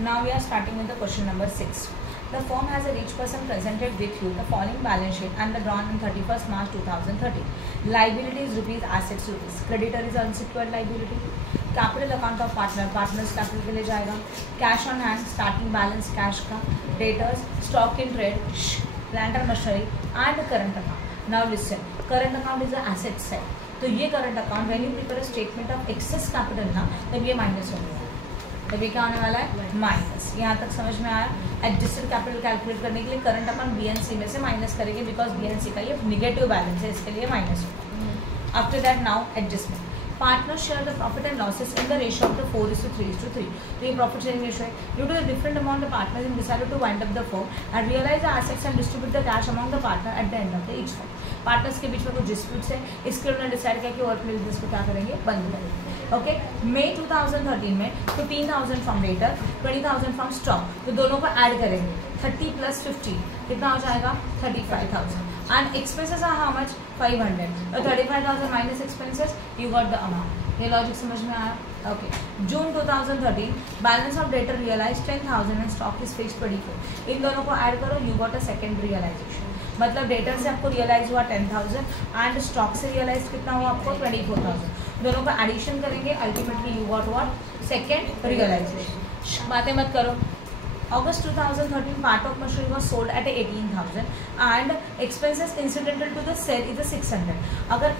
Now we are starting with the question number 6. The firm has a rich person presented with you the following balance sheet and the drawn on 31st March 2013. Liability is rupees, assets rupees. Creditor is unsecured liability. Capital account of partner, partners capital के लिए जाएगा. Cash on hand, starting balance cash का. Debtors, stock in trade, plant and machinery and current account. Now listen, current account is the asset side. तो ये current account when you prepare a statement of excess capital ना, तब ये minus हो गया. तब ये क्या होने वाला है? माइनस. यहाँ तक समझ में आया? एडजस्टेड कैपिटल कैलकुलेट करने के लिए करंट अपन बीएनसी में से माइनस करेंगे बिकॉज बीएनसी का ये निगेटिव बैलेंस है, इसके लिए माइनस होगा. After that now adjustment. Partners share the profit and losses in the ratio of the 4:3:3. तो ये प्रॉफिट शेयरिंग रेशियो है. Due to the different amount the partners have decided to wind up the firm and realize the assets and distribute the cash among the partner at the end of the each firm. Partners के बीच में कुछ disputes है, इसके उन्होंने decide किया कि work में business को क्या करेंगे, बंद करेंगे. ओके, मई 2013 में 15,000 फ्रॉम डेटर, 20,000 फ्रॉम स्टॉक, तो दोनों को ऐड करेंगे. 30 + 15 कितना हो जाएगा? 35,000. And expenses are how much? 500. So 35,000 minus expenses, you got the amount. ये लॉजिक समझ में आया? Okay. June 2013 balance of debtor realise 10,000 and stock is fixed 24. इन दोनों को ऐड करो, you got a second realisation. मतलब डेटर से आपको रियलाइज हुआ 10,000 एंड स्टॉक से रियलाइज कितना हुआ आपको? 24,000. दोनों का एडिशन करेंगे, ultimately you got what? Second realisation. बातें मत करो. August 2013, part of machinery was sold at 18,000 and expenses incidental to the sale is 600. अगर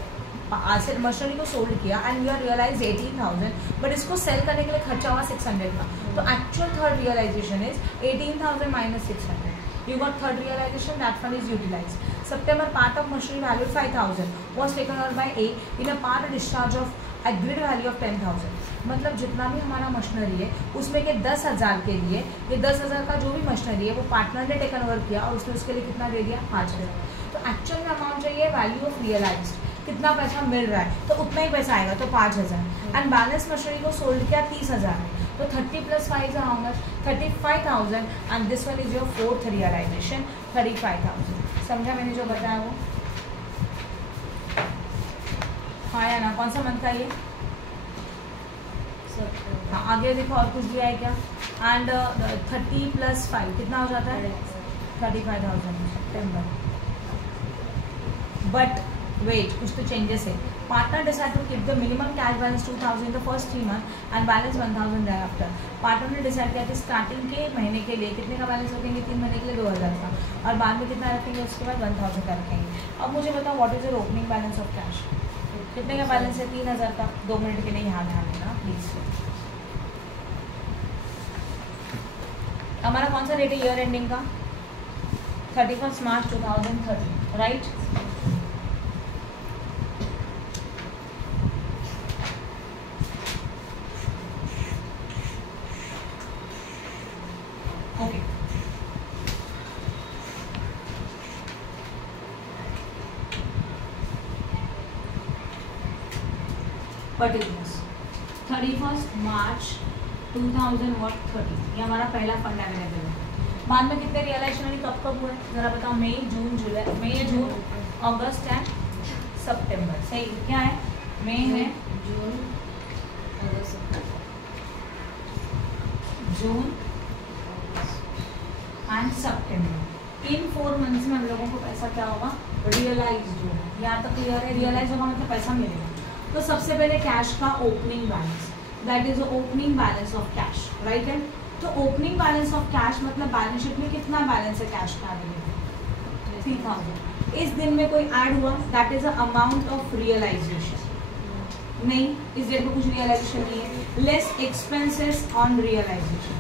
मशीनरी को सोल्ड किया and you are realise 18,000 but इसको सेल करने के लिए खर्चा हुआ 600 का, तो actual third realisation is 18,000 minus 600. You got third realization, that fund is utilized. September, part of machinery valued 5,000 was taken over by A in a part discharge of agreed value of 10,000. मतलब जितना भी हमारा machinery है उसमें के 10,000 के लिए, ये 10,000 का जो भी मशीनरी है वो पार्टनर ने टेकन ओवर किया और उसने उसके लिए कितना दे दिया? 5,000. तो एक्चुअल में अमाउंट चाहिए वैल्यू ऑफ रियलाइज्ड, कितना पैसा मिल रहा है, तो उतना ही पैसा आएगा, तो 5,000. एंड बैलेंस मशीनरी को सोल्ड किया 30,000 है, तो 30 + 5 is how much? 35,000. And this one is your fourth realisation, 35,000. समझा मैंने जो बताया वो? हाँ या ना? कौन सा मंथ का ये? हाँ, आगे देखो और कुछ भी है क्या? एंड 30 + 5 कितना हो जाता है? 35,000 सितंबर. बट वेट, कुछ तो चेंजेस है. Partner decide to keep the minimum cash balance 2,000 in the first 3 months and balance 1,000 thereafter. Partner ने डिसाइड किया कि स्टार्टिंग के महीने के लिए कितने का बैलेंस रखेंगे? 3 महीने के लिए 2,000 का, और बाद में कितना रखेंगे? उसके बाद 1,000 का रखेंगे. अब मुझे बताओ what is your opening balance of cash? कितने का बैलेंस है? 3,000 का. 2 मिनट के लिए यहाँ ध्यान देना प्लीज. हमारा कौन सा डेट है ईयर एंडिंग का? 31st March 2013, right? Okay. Particulars 31st March 2013, ये हमारा पहला फंड अवेलेबल है. बाद में कितने रियलाइजेशन कब कब हुए जरा बताओ? मई, जून, जुलाई, मई, जून, अगस्त एंड सितंबर. सही क्या है? मई में, जून, एंड सितंबर. इन 4 months में हम लोगों को पैसा क्या होगा? रियलाइज होगा. यहाँ तक क्लियर है? रियलाइज होगा मतलब पैसा मिलेगा. तो सबसे पहले कैश का opening balance, that is opening balance of cash, right है? तो ओपनिंग बैलेंस ऑफ कैश मतलब बैलेंस शीट में कितना बैलेंस है कैश का? 3,000. इस दिन में कोई ऐड हुआ, that is the amount of realisation. नहीं, इस डेट में कुछ रियलाइजेशन नहीं है. लेस एक्सपेंसेस ऑन रियलाइजेशन,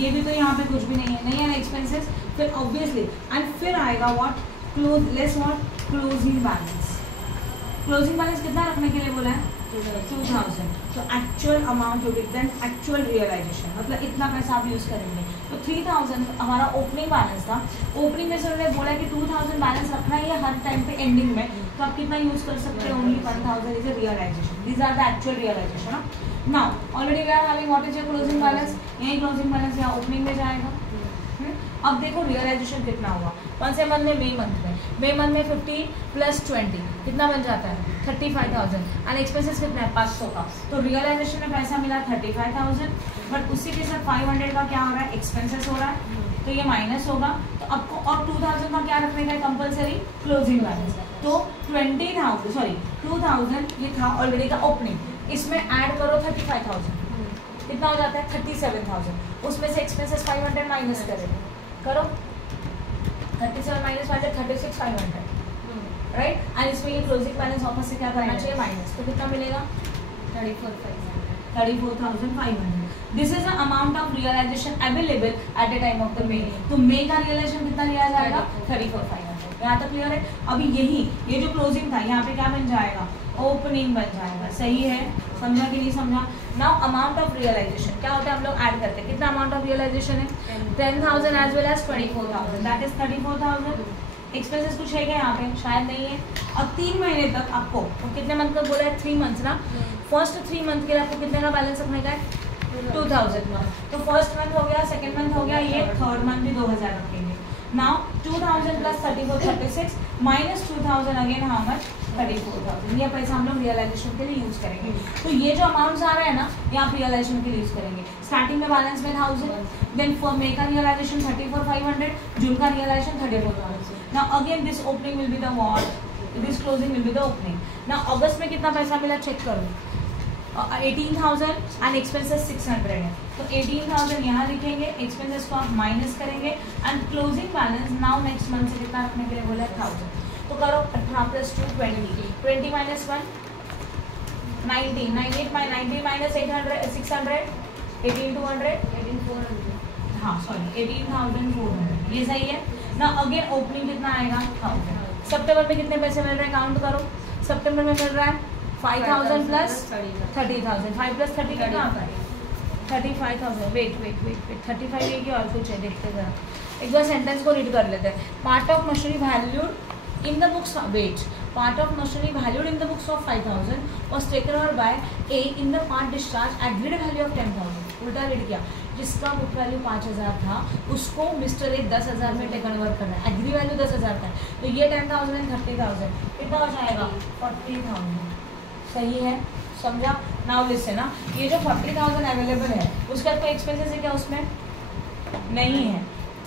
ये भी तो यहाँ पे कुछ भी नहीं है, नहीं है एक्सपेंसेस. फिर ऑब्वियसली एंड फिर आएगा what? Close, less what? Closing balance. Closing balance कितना रखने के लिए बोला है? 2,000. तो एक्चुअल अमाउंट होगी देन एक्चुअल रियलाइजेशन, मतलब इतना पैसा आप यूज करेंगे. तो 3,000 हमारा ओपनिंग बैलेंस था. ओपनिंग में से उन्होंने बोला कि 2,000 बैलेंस रखना है हर टाइम पे एंडिंग में, तो आप कितना यूज कर सकते हैं? Only 1,000 is a realisation. These are the actual realisation. Now already we are having what is your closing balance? यही क्लोजिंग बैलेंस यहाँ ओपनिंग में जाएगा. अब देखो रियलाइजेशन कितना हुआ, कौन से मंथ में, मई मंथ में। मई मंथ में 50 + 20 कितना बन जाता है 35,000 एंड एक्सपेंसेस कितना है 500 का। तो रियलाइजेशन में पैसा मिला 35,000, बट उसी के साथ 500 का क्या हो रहा है एक्सपेंसेस हो रहा है, तो ये माइनस होगा। तो आपको और 2000 का क्या रखने का है कंपलसरी, क्लोजिंग बैलेंस। तो 2000 ये था ऑलरेडी का ओपनिंग, इसमें ऐड करो 35,000, कितना हो जाता है 37,000। उसमें से एक्सपेंसेस 500 माइनस करो 37 माइनस 500 36,500 राइट। एंड इसमें ये क्लोजिंग बैलेंस वापस से क्या करना चाहिए माइनस, तो कितना मिलेगा 34,500। This is the amount of realization available at the time of the May. तो मे का रियलाइजेशन कितना लिया जाएगा 34,500। यहाँ तक क्लियर है। अभी ये जो क्लोजिंग था यहाँ पे क्या बन जाएगा ओपनिंग बन जाएगा, सही है, समझा कि नहीं समझा। नाउ अमाउंट ऑफ रियलाइजेशन क्या होता है, हम लोग ऐड करते हैं, कितना अमाउंट ऑफ रियलाइजेशन है 10,000 as well as 24,000, that is 34,000। Expenses कुछ है क्या यहाँ पे, शायद नहीं है। अब 3 महीने तक आपको तो कितने मंथ का बोला है 3 मंथ्स ना, फर्स्ट 3 मंथ के लिए आपको कितने का बैलेंस रखने का है 2000 का। तो फर्स्ट मंथ हो गया, सेकंड मंथ हो गया, ये थर्ड मंथ भी 2000 रखेंगे। Now 2000 + 34 36 minus 2000 again how much 34,000। ये पैसा हम लोग रियलाइजेशन के लिए यूज करेंगे। तो ये जो अमाउंट आ रहा है ना ये आप रियलाइजेशन के लिए यूज करेंगे। स्टार्टिंग में बैलेंस में 1000, देन फॉर मे का रियलाइजेशन 34,500, जून का realization 34,000। Now again this opening will be the what, this closing will be the opening. Now अगस्त में कितना पैसा मिला चेक करो, 18,000 एंड एक्सपेंसेस 600 है। तो 18,000 यहाँ लिखेंगे, एक्सपेंसेस को आप माइनस करेंगे and closing balance now next month से कितना रखने के लिए बोला है 1000। तो करो 18 + 2 20, 20 - 1 19, 90 - 800 600, 18,200, 18,400, हाँ सॉरी 18,400, ये सही है ना। अगेन ओपनिंग कितना आएगा 1000। सितंबर में कितने पैसे मिल रहे हैं काउंट करो, सितंबर में मिल रहा है 5,000 + 30,000, 5 + 30 कितना आता है 35,000। वेट 35 है कि और कुछ है, देखते जरा एक बार सेंटेंस को रीड कर लेते हैं। Part of machinery valued in the books wait, part of machinery valued in the books of 5,000 was taken over by A in the part discharge agreed value of 10,000। उल्टा रीड किया, जिसका book value 5,000 था उसको mister A 10,000 में taken over कर रहा है, agree value 10,000 का है, तो ये 10,000 एंड 30,000 कितना हो जाएगा 40,000, सही है, समझा। नाउ लिसन ना, ये जो 40,000 अवेलेबल है उसका कोई एक्सपेंसेस है क्या उसमें नहीं है,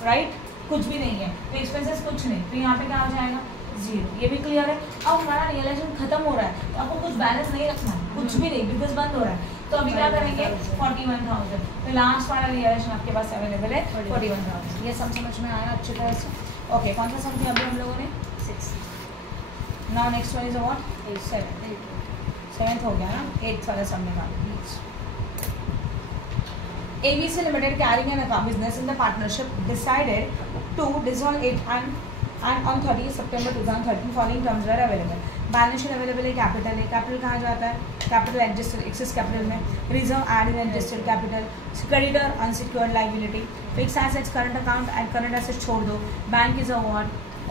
राइट, कुछ भी नहीं है, तो एक्सपेंसेस कुछ नहीं, तो यहाँ पे क्या हो जाएगा 0। ये भी क्लियर है। अब हमारा रियलाइजेशन खत्म हो रहा है तो आपको कुछ बैलेंस नहीं रखना है, कुछ भी नहीं, बिजनेस बंद हो रहा है। तो अभी क्या करेंगे 41,000, तो लास्ट वाला रियलाइजेशन आपके पास अवेलेबल है 41,000। ये सब समझ में आया अच्छी तरह से, ओके। कौन सा समझे अभी हम लोगों ने 6। Now next one is what 7th हो गया ना, 8th वाला सब निकालो please. ABC Limited carrying an account business in the partnership decided to dissolve it and on 30 September 2013 following terms were available। Balance sheet available है, capital है, capital कहाँ जाता है कैपिटल एडजस्टेड एक्सेस कैपिटल में, reserve add in adjusted capital, creditor unsecured liability, fix assets current account and current assets छोड़ दो, bank is a what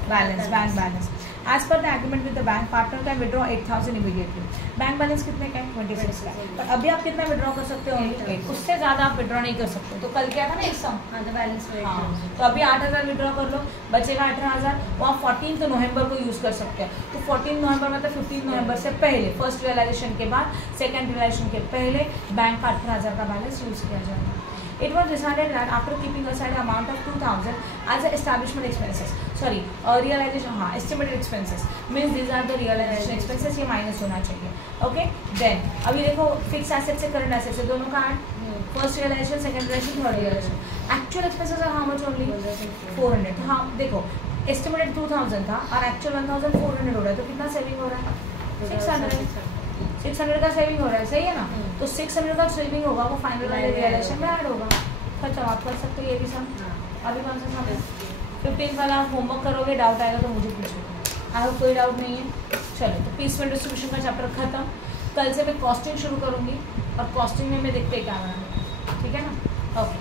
balance, bank balance. As per the agreement with the bank partner can withdraw 8,000 immediately. Bank balance कितने का है 26 का, पर अभी आप कितना विड्रॉ कर सकते हो 8, उससे ज़्यादा आप विड्रॉ नहीं कर सकते। तो कल क्या था ना एक सम बैलेंस, हाँ, तो अभी 8,000 विड्रॉ कर लो, बचेगा 18,000, वो आप 14 नवंबर को यूज़ कर सकते हैं। तो 14 नवंबर मतलब 15 नवंबर से पहले, फर्स्ट रियलाइजेशन के बाद सेकेंड रियलाइजेशन के पहले बैंक का 18,000 का बैलेंस यूज़ किया जाएगा। It was decided that after keeping aside amount of 2,000 as a establishment expenses, sorry, realization, हाँ, estimated expenses means these are the realization expenses, ये माइनस होना चाहिए, okay? Then अभी देखो फिक्स एसेट से करंट एसेट से दोनों का add, first realisation, second realisation, third realisation. Actual expenses are how much only 400। तो हाँ देखो एस्टिमेटेड 2,000 था और एक्चुअल 1,400 हो रहा है, तो कितना सेविंग हो रहा है 600 का सेविंग हो रहा है, सही है ना। तो 600 का सेविंग होगा वो फाइनल वाले रियलाइजेशन में ऐड होगा। खर्चा आप कर सकते हो, ये भी सम। अभी कौन सा सम है 15 वाला, आप होमवर्क करोगे, डाउट आएगा तो मुझे पूछोगे, आपको कोई डाउट नहीं है। चलो तो पीसमेंट डिस्ट्रीब्यूशन का चैप्टर खत्म। कल से मैं कॉस्टिंग शुरू करूँगी और कॉस्टिंग में मैं देखते क्या बना, ठीक है ना, ओके।